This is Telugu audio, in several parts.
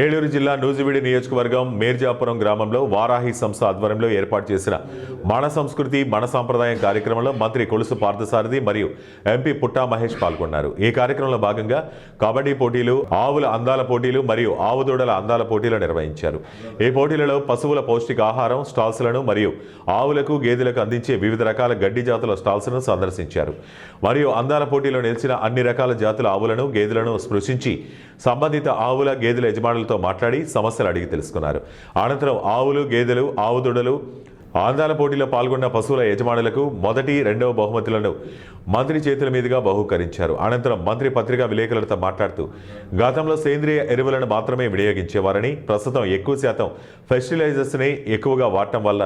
ఏలూరు జిల్లా నూజివీడు నియోజకవర్గం మేర్జాపురం గ్రామంలో వారాహి సంస్థ ఆధ్వర్యంలో ఏర్పాటు చేసిన మన సంస్కృతి మన సాంప్రదాయం కార్యక్రమంలో మంత్రి కొలుసు పార్థసారథి మరియు ఎంపీ పుట్టా మహేష్ పాల్గొన్నారు. ఈ కార్యక్రమంలో భాగంగా కబడ్డీ పోటీలు, ఆవుల అందాల పోటీలు మరియు ఆవుదూడల అందాల పోటీలు నిర్వహించారు. ఈ పోటీలలో పశువుల పౌష్టికాహారం స్టాల్స్లను మరియు ఆవులకు గేదెలకు అందించే వివిధ రకాల గడ్డి జాతుల స్టాల్స్ను సందర్శించారు. మరియు అందాల పోటీలో నిలిచిన అన్ని రకాల జాతుల ఆవులను గేదెలను స్పృశించి సంబంధిత ఆవుల గేదెల యజమానులతో మాట్లాడి సమస్యలు అడిగి తెలుసుకున్నారు. అనంతరం ఆవులు, గేదెలు, ఆవుదూడలు అందాల పోటీలో పాల్గొన్న పశువుల యజమానులకు మొదటి, రెండవ బహుమతులను మంత్రి చేతుల మీదుగా బహూకరించారు. అనంతరం మంత్రి పత్రికా విలేకరులతో మాట్లాడుతూ గతంలో సేంద్రియ ఎరువులను మాత్రమే వినియోగించేవారని, ప్రస్తుతం ఎక్కువ శాతం ఫెర్టిలైజర్స్ని ఎక్కువగా వాడటం వల్ల,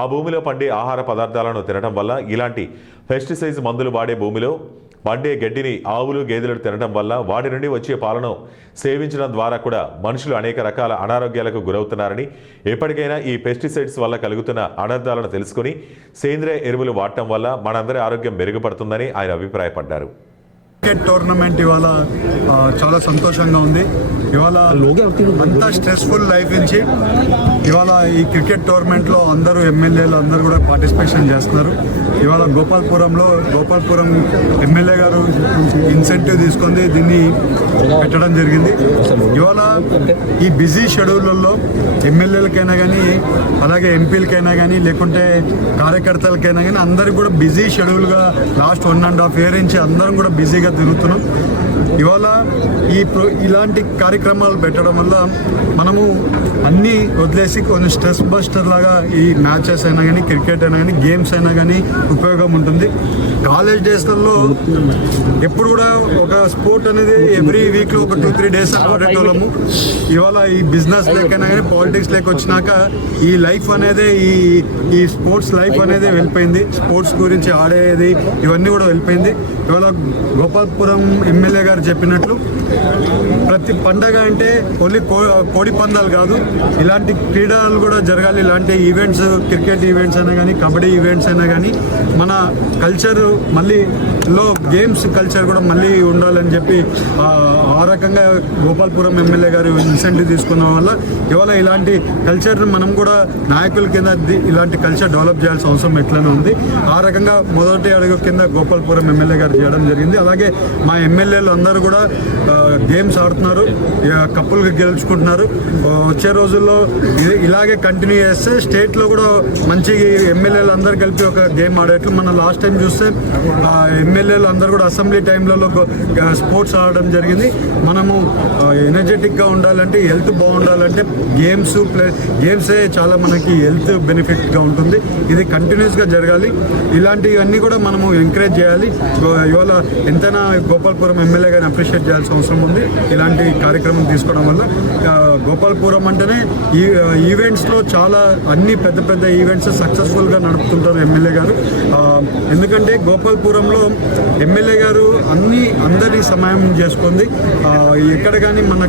ఆ భూమిలో పండే ఆహార పదార్థాలను తినడం వల్ల, ఇలాంటి పెస్టిసైడ్స్ మందులు వాడే భూమిలో పండే గడ్డిని ఆవులు, గేదెలు తినడం వల్ల వాటి నుండి వచ్చే పాలను సేవించడం ద్వారా కూడా మనుషులు అనేక రకాల అనారోగ్యాలకు గురవుతున్నారని, ఎప్పటికైనా ఈ పెస్టిసైడ్స్ వల్ల కలుగుతున్న అనర్థాలను తెలుసుకుని సేంద్రియ ఎరువులు వాడటం వల్ల మనందరి ఆరోగ్యం మెరుగుపడుతుందని ఆయన అభిప్రాయపడ్డారు. క్రికెట్ టోర్నమెంట్ ఇవాళ చాలా సంతోషంగా ఉంది. ఇవాళ అంతా స్ట్రెస్ఫుల్ లైఫ్ నుంచి ఇవాళ ఈ క్రికెట్ టోర్నమెంట్లో అందరూ ఎమ్మెల్యేలు అందరూ కూడా పార్టిసిపేషన్ చేస్తున్నారు. ఇవాళ గోపాల్పురం ఎమ్మెల్యే గారు ఇన్సెంటివ్ తీసుకొని దీన్ని పెట్టడం జరిగింది. ఇవాళ ఈ బిజీ షెడ్యూల్లో ఎమ్మెల్యేలకైనా కానీ, అలాగే ఎంపీలకైనా కానీ, లేకుంటే కార్యకర్తలకైనా కానీ అందరికి కూడా బిజీ షెడ్యూల్గా లాస్ట్ 1.5 year నుంచి అందరం కూడా బిజీగా తిరుగుతున్నాం. ఇవాళ ఇలాంటి కార్యక్రమాలు పెట్టడం వల్ల మనము అన్నీ వదిలేసి కొన్ని స్ట్రెస్ బస్టర్ లాగా ఈ మ్యాచెస్ అయినా కానీ, క్రికెట్ అయినా కానీ, గేమ్స్ అయినా కానీ ఉపయోగం ఉంటుంది. కాలేజ్ డేస్లలో ఎప్పుడు కూడా ఒక స్పోర్ట్ అనేది ఎవ్రీ వీక్లో ఒక 2-3 days ఆడేటోళ్ళము. ఇవాళ ఈ బిజినెస్ లేకైనా కానీ, పాలిటిక్స్ లేక వచ్చినాక ఈ లైఫ్ అనేది ఈ స్పోర్ట్స్ లైఫ్ అనేది వెళ్ళిపోయింది. స్పోర్ట్స్ గురించి ఆడేది ఇవన్నీ కూడా వెళ్ళిపోయింది. ఇవాళ గోపాల్పురం ఎమ్మెల్యే గారు చెప్పినట్లు ప్రతి పండగ అంటే ఓన్లీ కోడి పందాలు కాదు, ఇలాంటి క్రీడలు కూడా జరగాలి. ఇలాంటి ఈవెంట్స్, క్రికెట్ ఈవెంట్స్ అయినా కానీ, కబడ్డీ ఈవెంట్స్ అయినా కానీ, మన కల్చర్ మళ్ళీ గేమ్స్ కల్చర్ కూడా మళ్ళీ ఉండాలని చెప్పి ఆ రకంగా గోపాల్పురం ఎమ్మెల్యే గారు ఇన్సెంటివ్ తీసుకున్న వల్ల ఇవాళ ఇలాంటి కల్చర్ని మనం కూడా నాయకుల కింద ఇలాంటి కల్చర్ డెవలప్ చేయాల్సిన అవసరం ఎట్లనే ఉంది. ఆ రకంగా మొదటి అడుగు కింద గోపాల్పురం ఎమ్మెల్యే గారు చేయడం జరిగింది. అలాగే మా ఎమ్మెల్యేలు అందరూ కూడా గేమ్స్ ఆడుతున్నారు, కప్పులు గెలుచుకుంటున్నారు. వచ్చే రోజుల్లో ఇలాగే కంటిన్యూ చేస్తే స్టేట్లో కూడా మంచి ఎమ్మెల్యేలు అందరూ కలిపి ఒక గేమ్ ఆడేట్లు. మన లాస్ట్ టైం చూస్తే ఎమ్మెల్యేలు అందరూ కూడా అసెంబ్లీ టైంలలో స్పోర్ట్స్ ఆడడం జరిగింది. మనము ఎనర్జెటిక్గా ఉండాలంటే, హెల్త్ బాగుండాలంటే గేమ్సే చాలా మనకి హెల్త్ బెనిఫిట్గా ఉంటుంది. ఇది కంటిన్యూస్గా జరగాలి. ఇలాంటివన్నీ కూడా మనము ఎంకరేజ్ చేయాలి. ఇవాళ ఎంతైనా గోపాల్పురం ఎమ్మెల్యే గారిని అప్రిషియేట్ చేయాల్సిన అవసరం ఉంది. ఇలాంటి కార్యక్రమం తీసుకోవడం వల్ల గోపాల్పురం అంటేనే ఈవెంట్స్లో చాలా అన్ని పెద్ద పెద్ద ఈవెంట్స్ సక్సెస్ఫుల్గా నడుపుతుంటారు ఎమ్మెల్యే గారు. ఎందుకంటే గోపాల్పురంలో ఎమ్మెల్యే గారు అందరి సమయం చేసుకుంది. ఎక్కడ కానీ మన